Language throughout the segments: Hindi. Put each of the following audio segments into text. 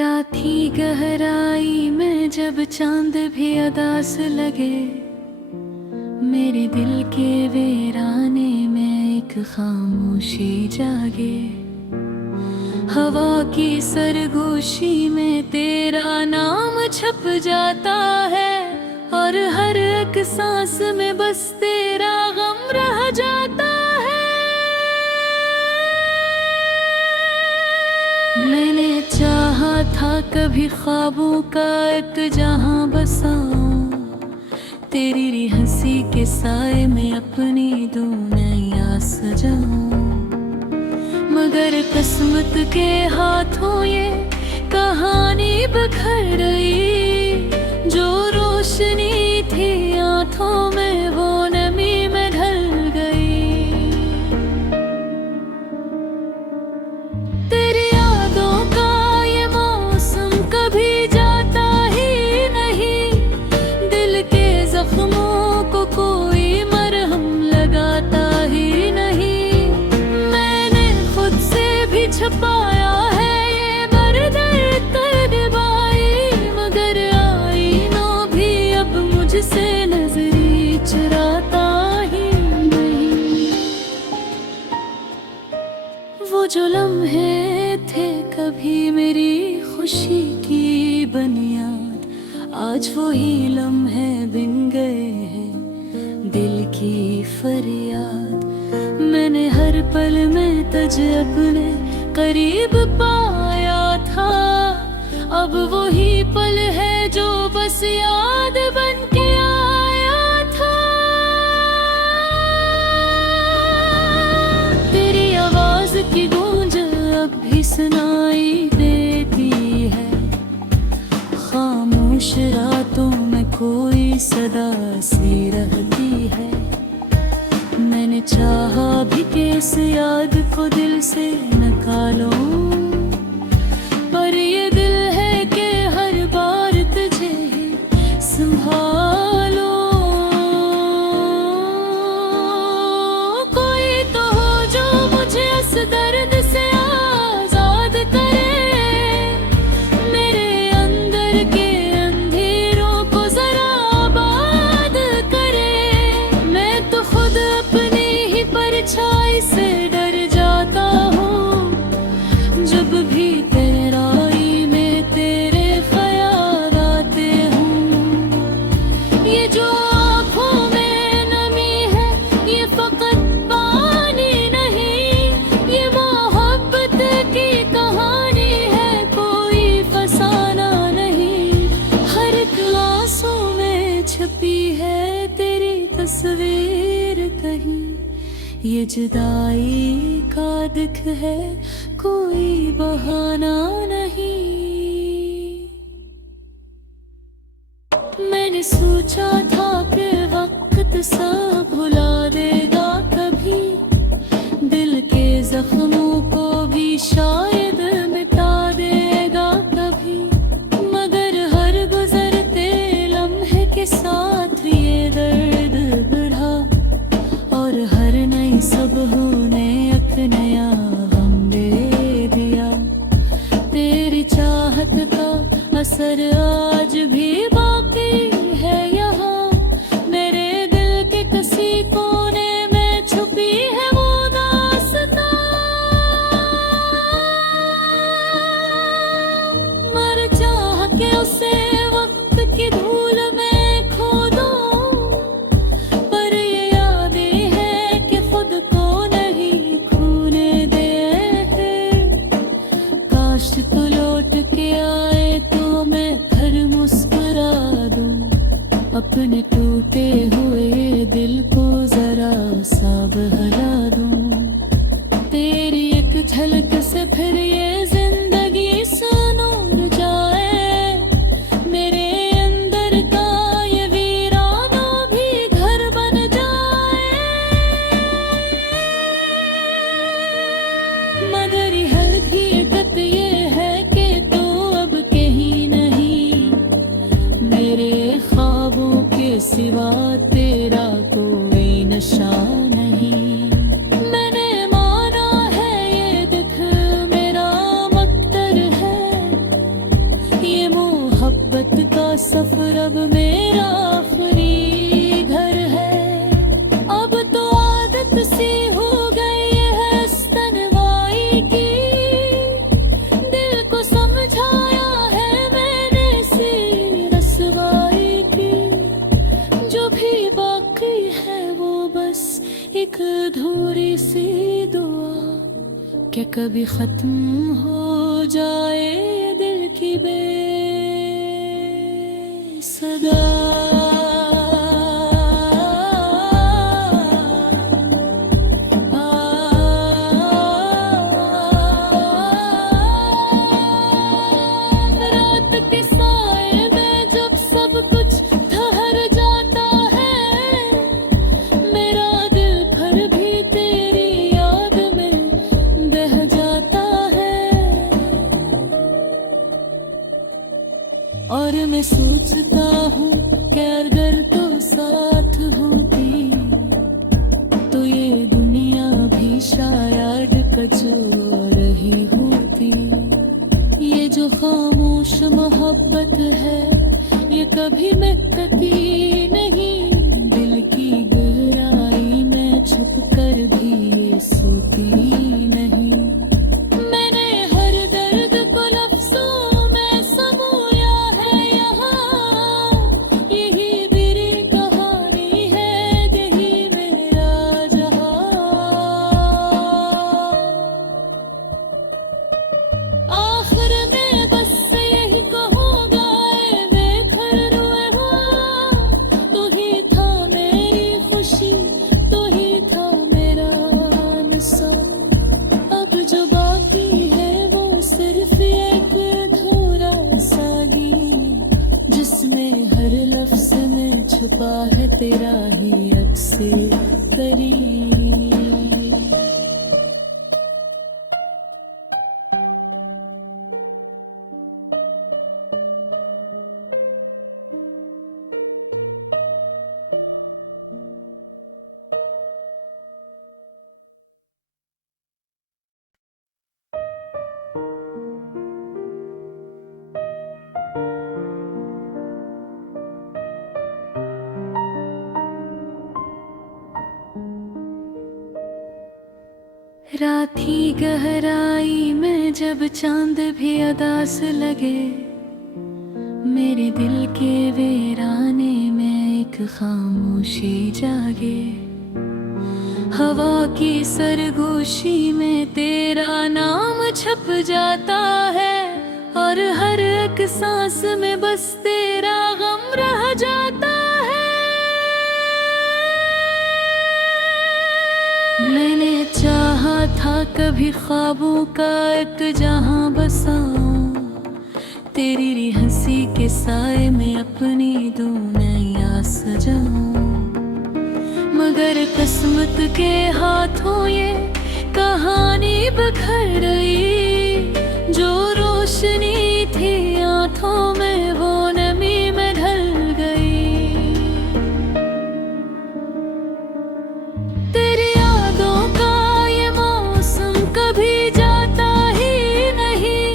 राती गहराई में जब चांद भी अदास लगे, मेरे दिल के वीराने में एक खामोशी जागे। हवा की सरगोशी में तेरा नाम छप जाता है, और हर एक सांस में बस तेरा गम रह जाता है। मैंने चाहा था कभी ख्वाबों का एक जहां बसाऊं, तेरी हंसी के साए में अपनी दुनिया सजाऊं। मगर किस्मत के हाथों ये कहानी बिखर गई, जो रोशनी थी आंखों में वो नमी में ढल गई। तेरी यादों का ये मौसम कभी जाता ही नहीं, दिल के जख्मों को कोई मरहम लगाता ही नहीं। मैंने खुद से भी छुपाया है ये दर्द तड़पाई, मगर आईनों भी अब मुझसे नजरी चुराता ही नहीं। वो जो लम्हे थे कभी मेरी खुशी की बुनियाद, आज वो ही लम्हे बिन गए हैं दिल की फरियाद। मैंने हर पल में तुझे अपने करीब पाया था, अब वही पल है जो बस याद बन के आया था। तेरी आवाज की गूंज अब भी सुनाई देती है, खामोश रातों में कोई सदा सी रहती है। मैंने चाहा भी कि इस याद को दिल से निकालूं, पर ये दिल है कि हर बार तुझे ही संभालो। कोई तो हो जो मुझे इस दर्द से आजाद करे, मेरे अंदर के अंधेरों को जरा आबाद करे। मैं तो खुद अपनी ही परछाई से डर जाता हूँ, जब भी तेराई में तेरे ख्याल आते हूँ। ये जो आँखों में नमी है ये फकत पानी नहीं, ये मोहब्बत की कहानी है कोई फसाना नहीं। हर एक आंसू में छुपी है तेरी तस्वीर कहीं, ये जुदाई का दुख है कोई बहाना नहीं। मैंने सोचा था कि वक्त सब भुला देगा कभी, दिल के जख्मों को भी शायद मिटा देगा कभी। मगर हर गुजरते लम्हे के साथ ये दर्द बढ़ा, और हर नई सुबह ने एक नया गम दे दिया। तेरी चाहत का असर आज भी बाकी है यहाँ, मेरे दिल के किसी कोने में छुपी है वो दास्तां। मर चाह के उसे वक्त की धूल में खो दूं, पर ये यादें हैं कि खुद को नहीं खोने दे। काश तू लौट के आए तो मैं फिर मुस्कुरा दूं, अपने टूटे हुए दिल को जरा सा बहला दूं। तेरी एक झलक से फिर ये जिंदगी सुनूर जाए, मेरे अंदर का ये वीराना भी घर बन जाए। मगर हल्की हकीकत ये है कि तू अब कहीं नहीं, मेरे ख्वाबों के सिवा तेरा कोई नशा नहीं। मैंने माना है ये दुख मेरा मकदर है, सफर अब मेरा आखिरी घर है। अब तो आदत सी हो गई है इस तन्हाई की, दिल को समझाया है मैंने सी रसवाई की। जो भी बाकी है वो बस एक अधूरी सी दुआ, क्या कभी खत्म हो जाए दिल की बेसदा। रात के साए में जब सब कुछ ठहर जाता है, मेरा दिल भर भी तेरी याद में बह जाता है। और मैं सोचता हूँ कि अगर तो साथ होती तो ये दुनिया भी शायद कुछ और ही होती। ये जो खामोश मोहब्बत है ये कभी मिटती नहीं, दिल की गहराई में छुप कर भी ये सोती नहीं। मैंने हर दर्द को लफ्जों में समोया है यहाँ, यही मेरी कहानी है, यही मेरा जहां। आखिर में बस यही कहूँगा ऐ बेघर रोए हुआ, तू ही था मेरी खुशी, तू ही था मेरा नशा। अब जो बाकी है वो सिर्फ एक अधूरा सा गीत, जिसमें हर लफ्ज में छुपा है तेरा ही अक्से करीब। रात की गहराई में जब चांद भी अदास लगे, मेरे दिल के वीराने में एक खामोशी जागे। हवा की सरगोशी में तेरा नाम छप जाता है, और हर एक सांस में बस तेरा गम रह जाता है। मैंने चाहा था कभी ख्वाबों का एक जहां बसाऊं, तेरी हंसी के साए में अपनी दुनिया सजाऊं। मगर किस्मत के हाथों ये कहानी बिखर गई, जो रोशनी थी आंखों में वो नमी में ढल गई। तेरी यादों का ये मौसम कभी जाता ही नहीं,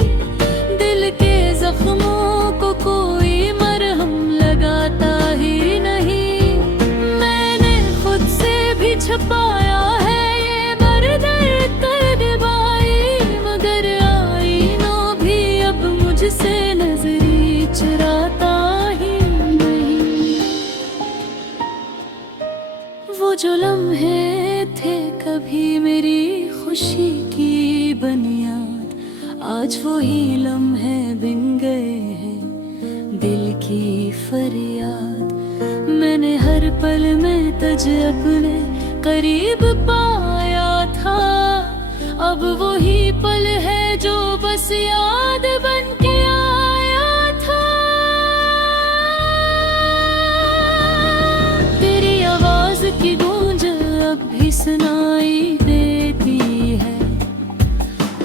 दिल के जख्मों को कोई मरहम लगाता ही नहीं। मैंने खुद से भी छुपाया है ये दर्द भाई, मगर आईनों भी अब मुझसे नजरी चुराता ही नहीं। वो जो लम्हे थे कभी मेरी खुशी की बुनियाद, आज वो ही लम्हे बिन गए हैं दिल की फरियाद। मैंने हर पल में तुझे अपने करीब पाया था, अब वही पल है जो बस याद बन के आया था। तेरी आवाज की गूंज अब भी सुनाई देती है,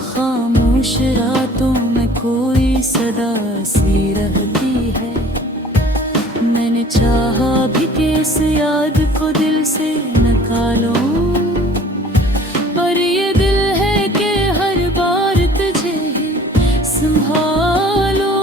खामोश रातों में कोई सदा सी रहती है। मैंने चाहा भी कि इस याद को दिल से निकालो, पर ये दिल है कि हर बार तुझे संभालो।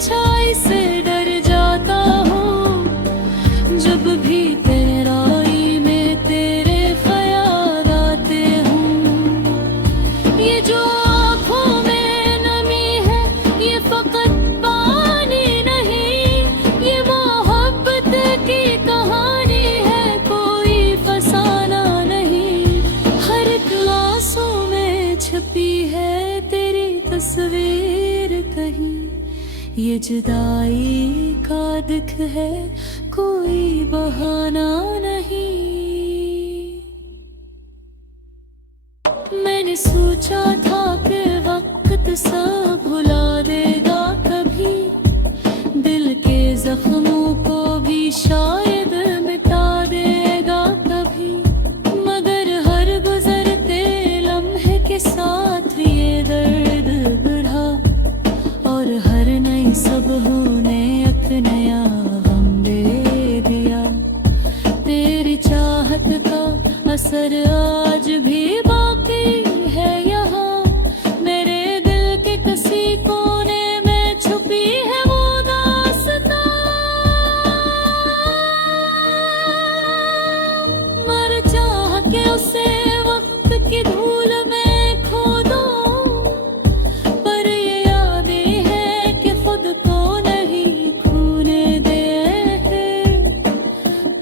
परछाई से डर जाता हूँ, जब भी तेराई में तेरे ख्याल आते हूँ। ये जो आँखों में नमी है, ये फकत पानी नहीं, ये मोहब्बत की कहानी है, कोई फसाना नहीं। हर एक आंसू में छपी है तेरी तस्वीर कहीं, ये जुदाई का दुख है, कोई बहाना नहीं। मैंने सोचा था कि वक्त सब भुला देगा कभी, दिल के जख्मों को भी शायद मिटा देगा कभी, मगर हर गुजरते लम्हे के साथ ये दर्द बढ़ा, और हर नई सुबह ने एक नया गम दे दिया। तेरी चाहत का असर आज भी बाकी है यहाँ, मेरे दिल के किसी कोने में छुपी है वो दास्तां। मर चाह के उसे वक्त की धूल में खो दूं, पर ये यादें हैं कि खुद को नहीं खोने दे।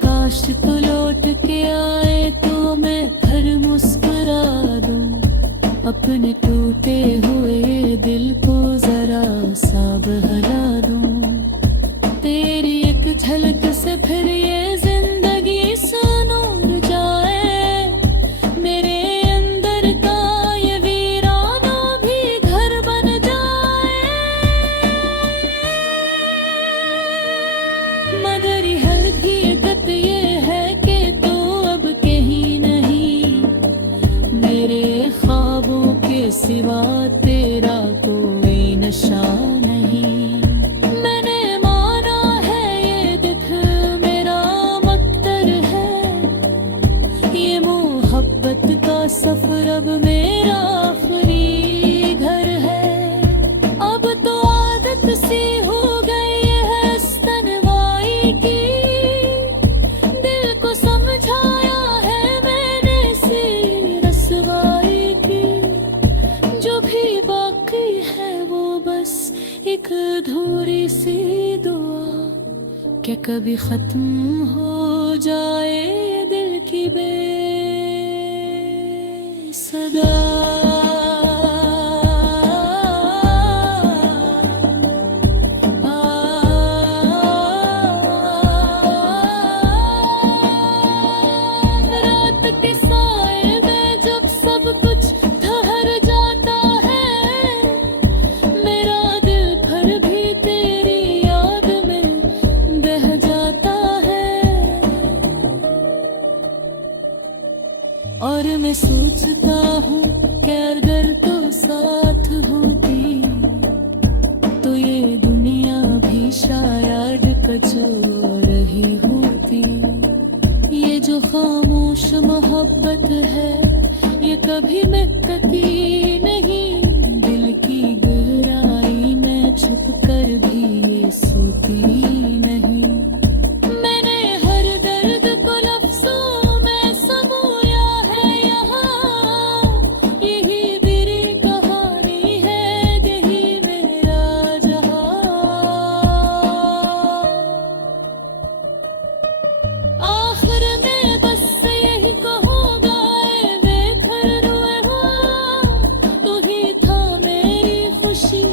काश तो लौट के आए तो मैं फिर मुस्कुरा दूं, अपने टूटे हुए दिल को जरा सा बहला दूं। तेरी एक झलक से फिर ये जिंदगी सुनूर जाए, मेरे अंदर का ये वीराना भी घर बन जाए। मगर ये हल्की हकीकत ये है कि तू अब कहीं नहीं, मेरे ख्वाबों के सिवा तेरा कोई नशा नहीं। मैंने माना है ये दुख मेरा मकदर है, ये मोहब्बत का सफर अब मेरा आखिरी घर है। अब तो आदत सी हो गई है इस तन्हाई की, दिल को समझाया है मैंने सी रसवाई की। जो भी बाकी है वो बस एक अधूरी सी दुआ, क्या कभी खत्म हो जाए ये दिल की बेसदा। रात के साए में जब सब कुछ ठहर जाता है, मेरा दिल भर भी तेरी याद में बह जाता है। और मैं सोचता हूँ कि अगर तो साथ होती तो ये दुनिया भी शायद कुछ और ही होती। ये जो खामोश मोहब्बत है ये कभी मिटती नहीं, दिल की गहराई में छुप कर भी ये सोती नहीं। मैंने हर दर्द को लफ्जों में समोया है यहाँ, यही मेरी कहानी है, यही मेरा जहां। आखिर में बस यही कहूँगा ऐ बेघर रोए हुआ, तू ही था मेरी खुशी,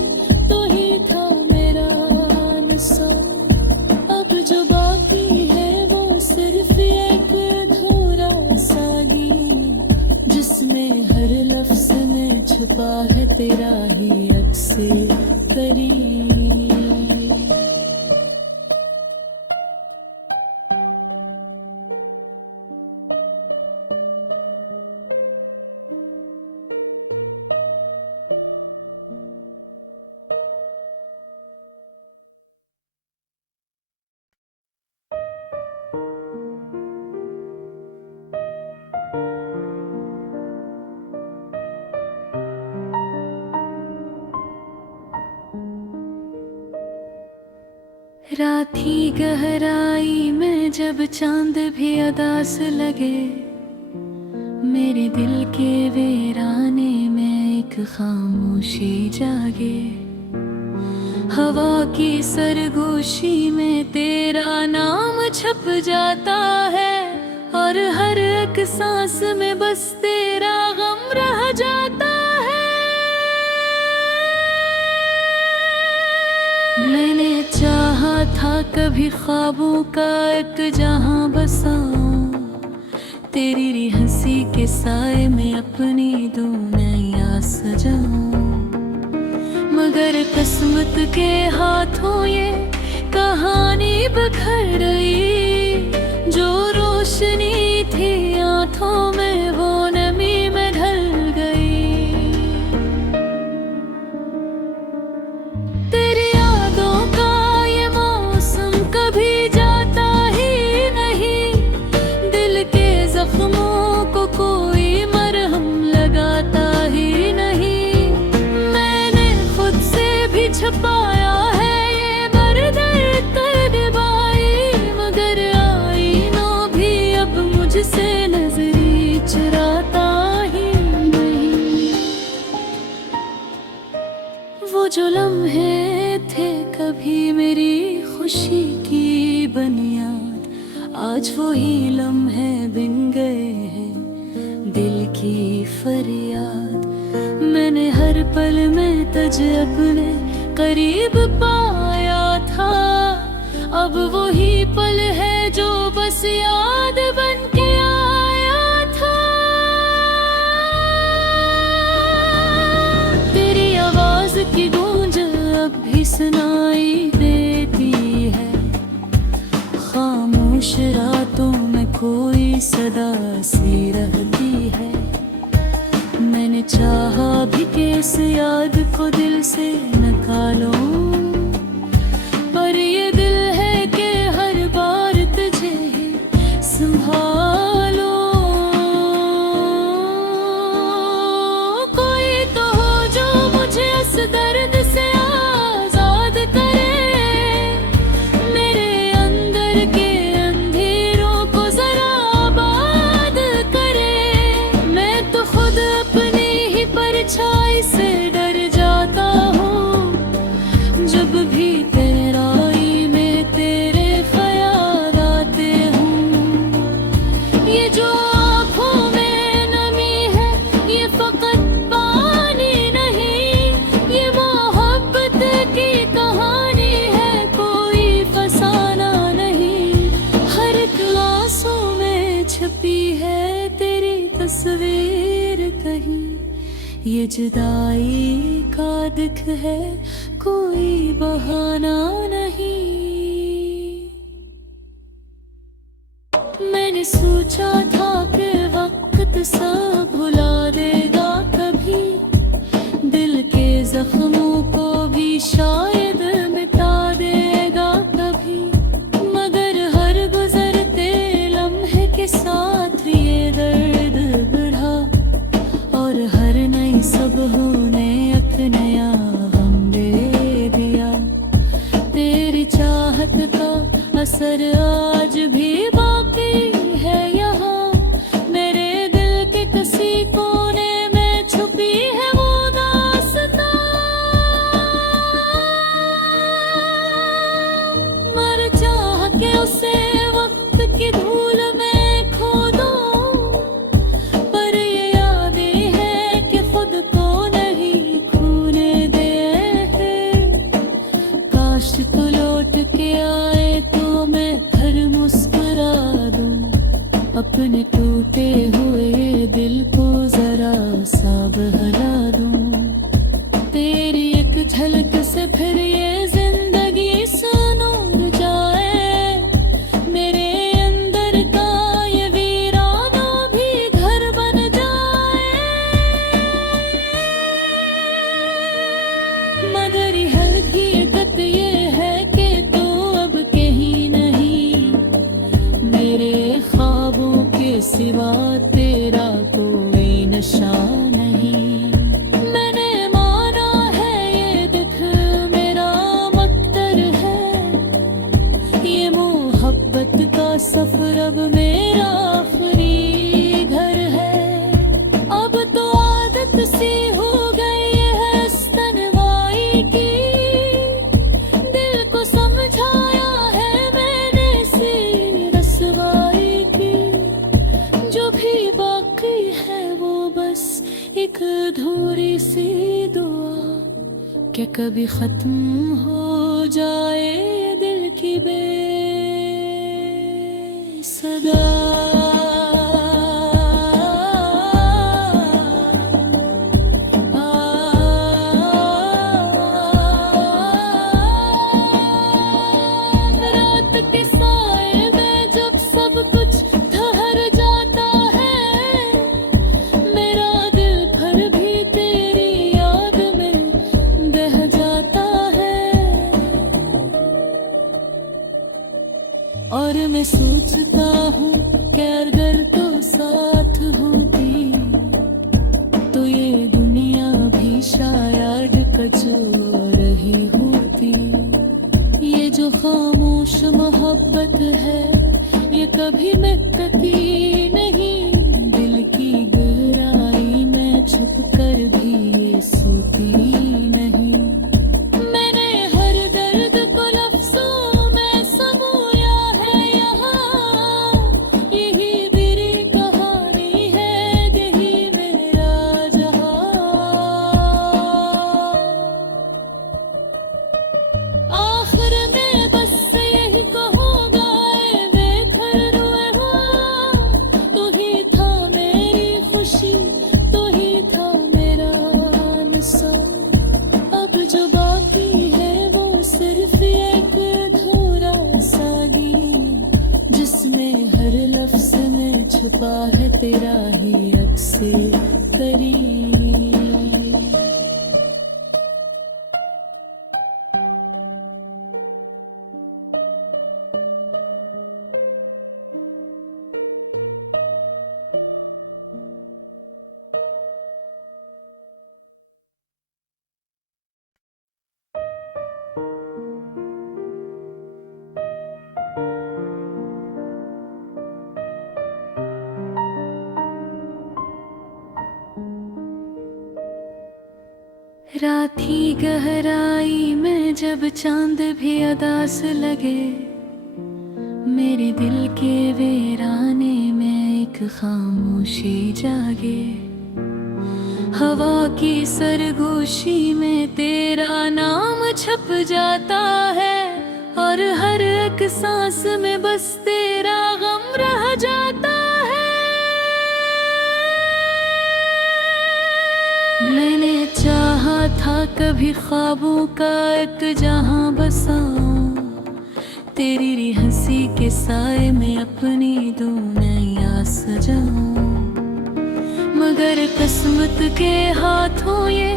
तू ही था मेरा नशा। अब जो बाकी है वो सिर्फ एक अधूरा सा गीत, जिसमें हर लफ्ज में छुपा है तेरा ही अक्से करीब। राती गहराई में जब चांद भी अदास लगे, मेरे दिल के वीराने में एक खामोशी जागे। हवा की सरगोशी में तेरा नाम छप जाता है, और हर एक सांस में बस तेरा गम रह जाता है। मैंने चाहा था कभी ख्वाबों का एक जहां बसाऊं, तेरी हंसी के साए में अपनी दुनिया सजाऊं। मगर किस्मत के हाथों ये कहानी बिखर गई, जो रोशनी थी आंखों में वो नमी में ढल गई। तेरी यादों का ये मौसम कभी जाता ही नहीं, दिल के जख्मों को कोई मरहम लगाता ही नहीं। मैंने खुद से भी छुपाया है ये दर्द तड़पाई, मगर आईनों भी अब मुझसे नजरी चुराता ही नहीं। वो जो लम्हे थे कभी मेरी खुशी की बुनियाद, आज वही लम्हे बिन गए हैं दिल की फरियाद। मैंने हर पल में तुझे अपने करीब पाया था, अब वही पल है जो बस याद बन के आया था। तेरी आवाज की गूंज अब भी सुनाई देती है, खामोश रातों में कोई सदा सी रहती है। मैंने चाहा भी कि इस याद को दिल से निकालूं, पर ये दिल है कि हर बार तुझे ही संभालो। कोई तो हो जो मुझे इस दर्द से आजाद करे, मेरे अंदर के अंधेरों को जरा आबाद करे। मैं तो खुद अपनी ही परछाई से डर जाता हूँ, जब भी तेराई में तेरे ख्याल आते हूँ। ये जो आँखों में नमी है ये फकत पानी नहीं, ये मोहब्बत की कहानी है कोई फसाना नहीं। हर एक आंसू में छुपी है तेरी तस्वीर कहीं, ये जुदाई का दुख है कोई बहाना नहीं। मैंने सोचा था कि वक्त सब भुला देगा कभी, दिल के जख्मों को भी शायद मिटा देगा कभी। मगर हर गुजरते लम्हे के साथ ये दर्द बढ़ा, और हर नई सुबह ने एक नया गम दे दिया। तेरी चाहत का असर आज भी बाकी है यहाँ, मेरे दिल के किसी कोने में छुपी है वो दास्तां। मर चाह के उसे वक्त की धूल में खो दूं, पर ये यादें हैं कि खुद को नहीं खोने दे। काश तू लौट के आए तो मैं फिर मुस्कुरा दूं, अपने टूटे हुए दिल को जरा सा बहला दूं। तेरी एक झलक से फिर ये जिंदगी सुनूर जाए, मेरे अंदर का ये वीराना भी घर बन जाए। मगर हल्की गत ये है कि तू अब कहीं नहीं, मेरे ख्वाबों के सिवा तेरा कोई नशा नहीं। मैंने माना है ये दुख मेरा मकदर है, क्या कभी खत्म हो जाए ये दिल की बेसदा। रात के साए में जब सब कुछ ठहर जाता है, मेरा दिल भर भी तेरी याद में बह जाता है। और मैं सोचता हूँ कि अगर तो साथ होती तो ये दुनिया भी शायद कचोर ही होती। ये जो खामोश मोहब्बत है ये कभी मिटती नहीं, दिल की गहराई में छुप कर भी ये सोती नहीं। मैंने हर दर्द को लफ्जों में समोया है यहाँ, यही मेरी कहानी है, यही मेरा जहां। आखिर में बस यही कहूँगा ऐ बेघर रोए हुआ, तू ही था मेरी खुशी, तू ही था मेरा नशा। अब जो बाकी है वो सिर्फ एक अधूरा सा गीत, जिसमें हर लफ्ज में छुपा है तेरा ही अक्से करीब। रात की गहराई में जब चांद भी अदास लगे, मेरे दिल के वीराने में एक खामोशी जागे। हवा की सरगोशी में तेरा नाम छप जाता है, और हर एक सांस में बस तेरा गम रह जाता है। मैंने चाहा था कभी ख्वाबों का एक जहां बसाऊं, तेरी हंसी के साए में अपनी दुनिया सजाऊं। मगर किस्मत के हाथों ये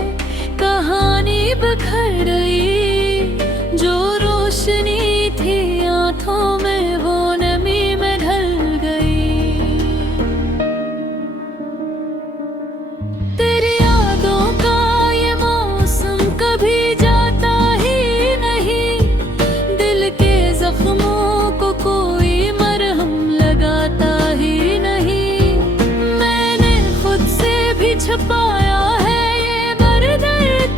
कहानी बिखर गई, जो रोशनी थी आंखों में वो नमी में ढल गई। तेरी यादों का ये मौसम कभी जाता ही नहीं, दिल के जख्मों को कोई मरहम लगाता ही नहीं। मैंने खुद से भी छुपाया है ये दर्द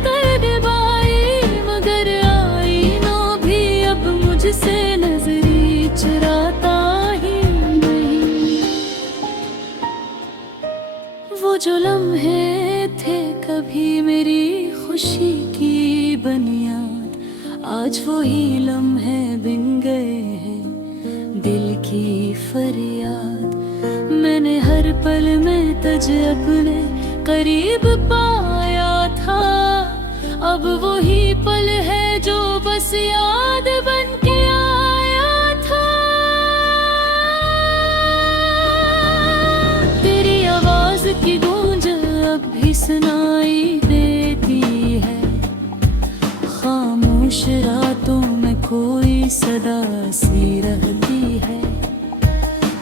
तड़पाई, मगर आईनों भी अब मुझसे नजरी चुराता ही नहीं। वो जो लम्हे थे कभी मेरी खुशी की बुनियाद, आज वही लम्हे बिन गए हैं दिल की फरियाद। मैंने हर पल में तुझे अपने करीब पाया था, अब वही पल है जो बस याद बन के आया था। तेरी आवाज की गूंज अब भी सुनाई देती है, खामोश रातों में कोई सदा सी रहती है।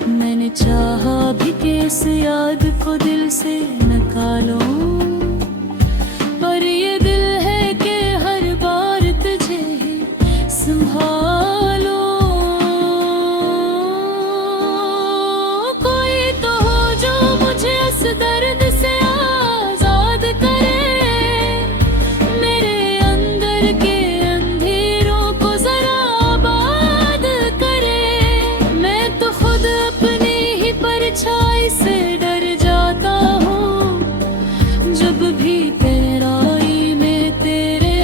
मैंने चाहा भी कि इस याद को दिल से निकालूं, पर ये दिल है कि हर बार तुझे ही संभालो। कोई तो हो जो मुझे इस दर्द से आजाद करे, मेरे अंदर के अंधेरों को जरा आबाद करे। मैं तो खुद अपनी ही परछाई से डर जाता हूँ, जब भी तेराई में तेरे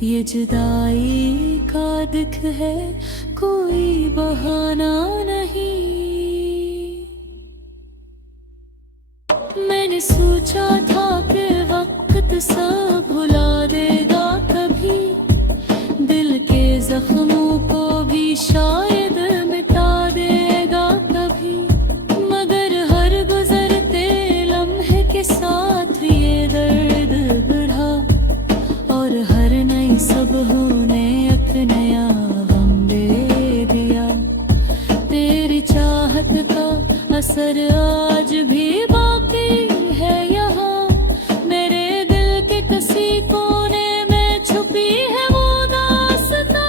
ये जुदाई का दुख है, कोई बहाना नहीं। मैंने सोचा था कि वक्त सब भुला देगा कभी, दिल के जख्मों को भी शायद मिटा देगा कभी, मगर हर गुजरते लम्हे के साथ ये दर्द बढ़ा, और हर नई सुबह ने एक नया गम दे दिया। तेरी चाहत का असर आज भी बाकी है यहाँ, मेरे दिल के किसी कोने में छुपी है वो दास्तां।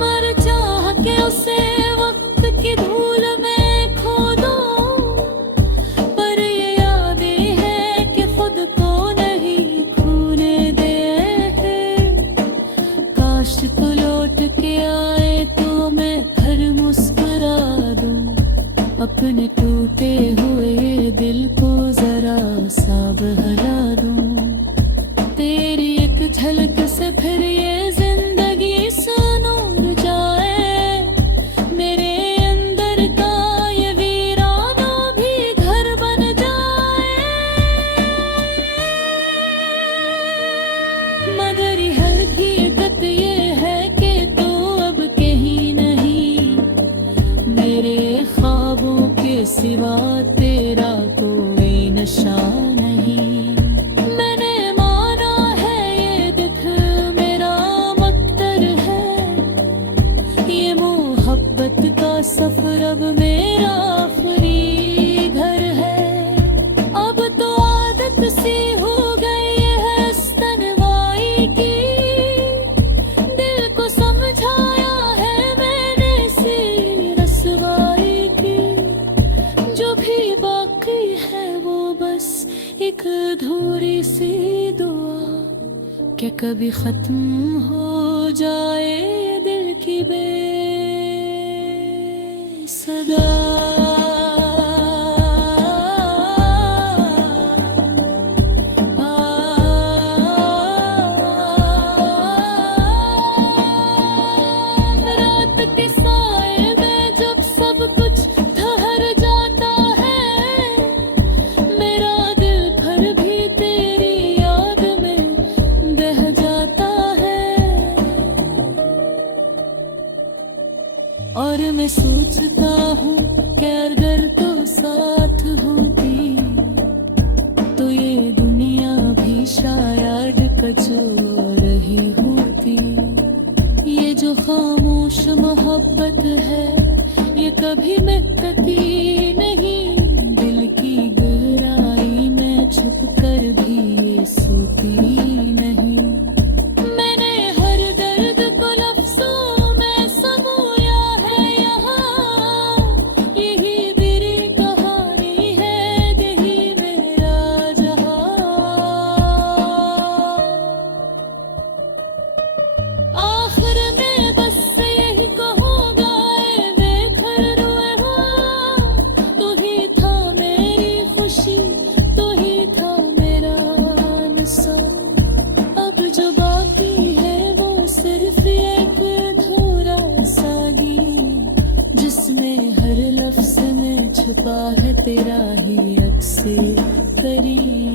मर चाह के उसे वक्त की धूल में खो दूं, पर ये यादें हैं कि खुद को नहीं खोने दे। काश तू लौट के आए तो मैं फिर मुस्कुरा दूं, अपने टूटे हुए दिल को जरा सा बहला दूं। तेरी एक झलक से फिर ये जिंदगी सुनूर जाए, मेरे अंदर का ये वीराना भी घर बन जाए। मगर हकीकत ये है कि तू अब कहीं नहीं, मेरे ख्वाबों के सिवा तेरा कोई नशा नहीं। मैंने माना है ये दुख मेरा मकदर है, ये मोहब्बत का सफर अब मेरा आखिरी घर है। अब तो आदत सी हो गई है इस तन्हाई की, दिल को समझाया है मैंने सी रसवाई की। जो भी बाकी है वो बस एक अधूरी सी दुआ, क्या कभी खत्म हो जाए ये दिल की रात के साए में जब सब कुछ ठहर जाता है, मेरा दिल फिर भी तेरी याद में बह जाता है। और मैं सोचता हूँ कि अगर तो साथ होती तो ये दुनिया भी शायद कुछ और ही होती। ये जो खामोश मोहब्बत है ये कभी मिटती नहीं, दिल की गहराई में छुप कर भी ये सोती नहीं। मैंने हर दर्द को लफ्जों में समोया है यहाँ, यही मेरी कहानी है, यही मेरा जहां। आखिर में बस यही कहूँगा ऐ बेखर रोए हुआ, तू ही था मेरी खुशी, तू ही था मेरा नशा। अब जो बाकी है वो सिर्फ एक अधूरा सा गीत, जिसमें हर लफ्ज में छुपा है तेरा ही अक्स करीब।